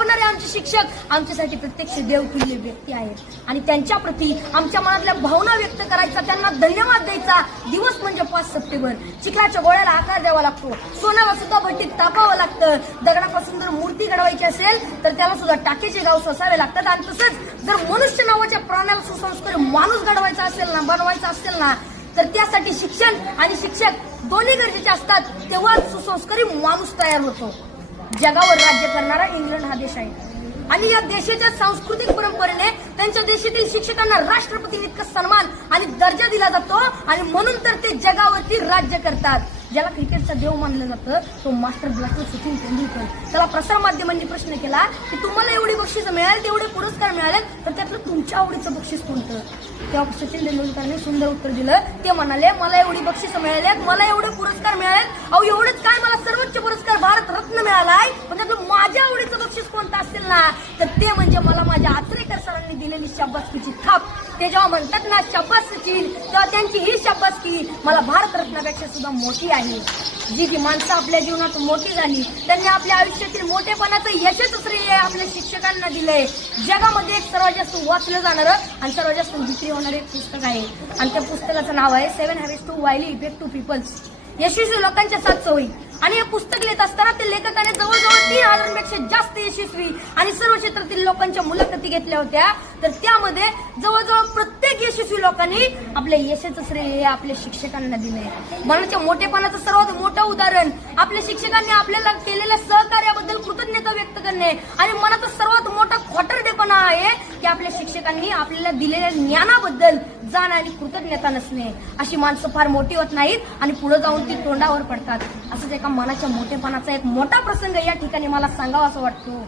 आमचे शिक्षक आमच्यासाठी प्रत्यक्ष देवतुल्य व्यक्ती आहेत आणि त्यांच्या प्रती आमच्या मनातल्या भावना व्यक्त करायचा त्यांना धन्यवाद द्यायचा दिवस म्हणजे पाच सप्टेंबर चिखलाच्या गोळ्याला आकार द्यावा लागतो सोन्याला सुद्धा भट्टीत तापावं लागतं दगडापासून जर मूर्ती घडवायची असेल तर त्याला सुद्धा टाकेचे गाव सोसावे लागतात आणि तसंच जर मनुष्य नावाच्या प्राण्याला सुसंस्कार माणूस घडवायचा असेल ना बनवायचा असेल ना तर त्यासाठी शिक्षण आणि शिक्षक दोन्ही गरजेचे असतात तेव्हा सुसंस्कारी माणूस तयार होतो जगावर राज्य करणारा इंग्लंड हा देश आहे आणि या देशाच्या सांस्कृतिक परंपरेने त्यांच्या देशातील शिक्षकांना राष्ट्रपती इतका सन्मान आणि दर्जा दिला जातो आणि म्हणून तर ते जगावरती राज्य करतात ज्याला क्रिकेटचा देव मानलं जातं तो मास्टर ब्लास्टर सचिन तेंडुलकर त्याला प्रसार माध्यमांनी प्रश्न केला की तुम्हाला एवढी बक्षीस मिळाल एवढे पुरस्कार मिळाले तर त्यातलं तुमच्या आवडीचं बक्षीस कोणतं तेव्हा सचिन तेंडुलकरने सुंदर उत्तर दिलं ते म्हणाले मला एवढी बक्षीस मिळाल्यात मला एवढे पुरस्कार मिळालेत अहो एवढंच काय मला सर्वोच्च पुरस्कार शब्बसकीची थाप ते जेव्हा म्हणतात ना शब्बसकील तेव्हा त्यांची ही शब्बसकी मला भारतरत्नापेक्षा सुद्धा मोठी आहे जी जी माणसं आपल्या जीवनात मोठी झाली त्यांनी आपल्या आयुष्यातील मोठेपणाचं यशच श्रेय आपल्या शिक्षकांना दिलंय जगामध्ये एक सर्वात जास्त वाचलं जाणारं आणि सर्वात जास्त विक्री होणारं एक पुस्तक आहे आणि त्या पुस्तकाचं नाव आहे seven habits to highly effect to peoples यशस्वी लोकांच्या सात सवयी आणि हे पुस्तक लिहित असताना ते लेखकाने जवळजवळ तीन हजारांपेक्षा जास्त यशस्वी आणि सर्व क्षेत्रातील लोकांच्या मुलाखती घेतल्या होत्या तर त्यामध्ये जवळजवळ प्रत्येक यशस्वी लोकांनी आपल्या यशाचं श्रेय हे आपल्या शिक्षकांना दिले मनाच्या मोठेपणाचं सर्वात मोठं उदाहरण आपल्या शिक्षकांनी आपल्याला केलेल्या सहकार्याबद्दल कृतज्ञता व्यक्त करणे आणि मनाचा सर्वात मोठा देपणा आहे की आपल्या शिक्षकांनी आपल्याला दिलेल्या ज्ञानाबद्दल जाण आणि कृतज्ञता नसणे अशी माणसं फार मोठी होत नाहीत आणि पुढे जाऊन ती तोंडावर पडतात असंच एका मनाच्या मोठेपणाचा एक मोठा प्रसंग या ठिकाणी मला सांगावा असं वाटतो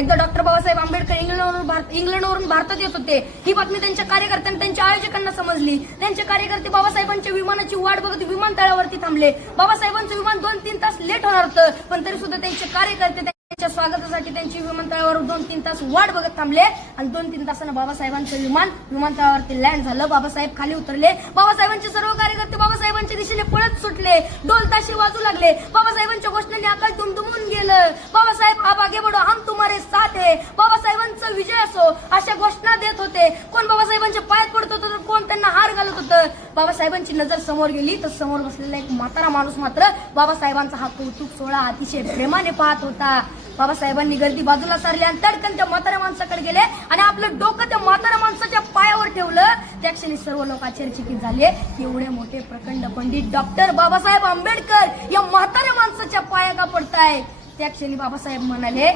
एकदा डॉक्टर बाबासाहेब आंबेडकर इंग्लंडवरून भारत इंग्लंडवरून भारतात येत होते ही बातमी त्यांच्या कार्यकर्त्यांनी त्यांच्या आयोजकांना समजली त्यांचे कार्यकर्ते बाबासाहेबांच्या विमानाची वाट बघत विमानतळावरती थांबले बाबासाहेबांचं विमान दोन तीन तास लेट होणार होतं पण तरी सुद्धा त्यांचे कार्यकर्ते आजच्या स्वागतासाठी त्यांची विमानतळावर दोन तीन तास वाट बघत थांबले आणि दोन तीन तासानं बाबासाहेबांचं विमान विमानतळावरती लँड झालं बाबासाहेब खाली उतरले बाबासाहेबांचे सर्व कार्यकर्ते बाबासाहेबांच्या दिशेने पळत सुटले डोलताशी ताशे वाजू लागले बाबासाहेबांच्या घोषणाने आकाश दुमदुमून गेलं बाबासाहेब आबागे बडो हम तुम्हारे साथ आहे बाबासाहेबांचं विजय असो अशा घोषणा देत होते कोण बाबासाहेबांच्या पायात पडत होतं तर कोण त्यांना हार घालत होतं बाबासाहेबांची नजर समोर गेली तर समोर बसलेला एक म्हातारा माणूस मात्र बाबासाहेबांचा हा कौतुक सोहळा अतिशय प्रेमाने पाहत होता बाबासाहेबांनी गर्दी बाजूला सारली आणि तडकन त्या म्हाताऱ्या माणसाकडे गेले आणि आपलं डोकं त्या म्हाताऱ्या माणसाच्या पायावर ठेवलं त्या क्षणी सर्व लोक आश्चर्यचकित झाले एवढे मोठे प्रखंड पंडित डॉक्टर बाबासाहेब आंबेडकर या म्हाताऱ्या माणसाच्या पाया का पडताय त्या क्षणी बाबासाहेब म्हणाले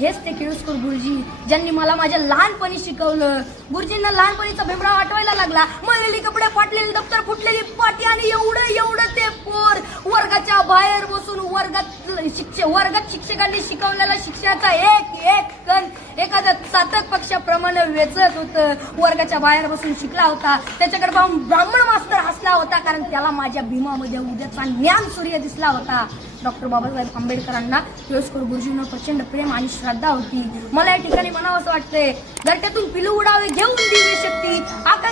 हेच ते केळुसकर गुरुजी ज्यांनी मला माझ्या लहानपणी शिकवलं गुरुजींना लहानपणीचा भेमडा आठवायला लागला मळलेली कपडे फाटलेले दप्तर फुटलेली पाटी आणि एवढं एवढं ते पोर वर्गाच्या बाहेर बसून वर्गात शिक्षक वर्ग शिक्षकांनी शिकवलेला शिक्षणाचा एक एक कण एखाद्या चातक पक्षाप्रमाणे वेचत होत वर्गाच्या बाहेर बसून शिकला होता त्याच्याकडे पाहून ब्राह्मण मास्तर हसला होता कारण त्याला माझ्या भीमामध्ये उद्याचा ज्ञान सूर्य दिसला होता डॉक्टर बाबासाहेब आंबेडकरांना टिळस्कर गुरुजींना प्रचंड प्रेम आणि श्रद्धा होती मला या ठिकाणी म्हणावं असं वाटतंय घरट्यातून पिलू उडावे घेऊन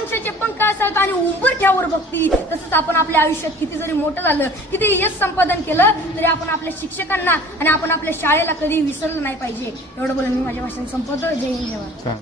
आकांक्षाचे पंख असतात आणि उंबर घ्यावर बघती तसंच आपण आपल्या आयुष्यात किती जरी मोठं झालं किती यश संपादन केलं तरी आपण आपल्या शिक्षकांना आणि आपण आपल्या शाळेला कधी विसरलं नाही पाहिजे एवढं बोलून मी माझ्या भाषण संपवतो जय हिंद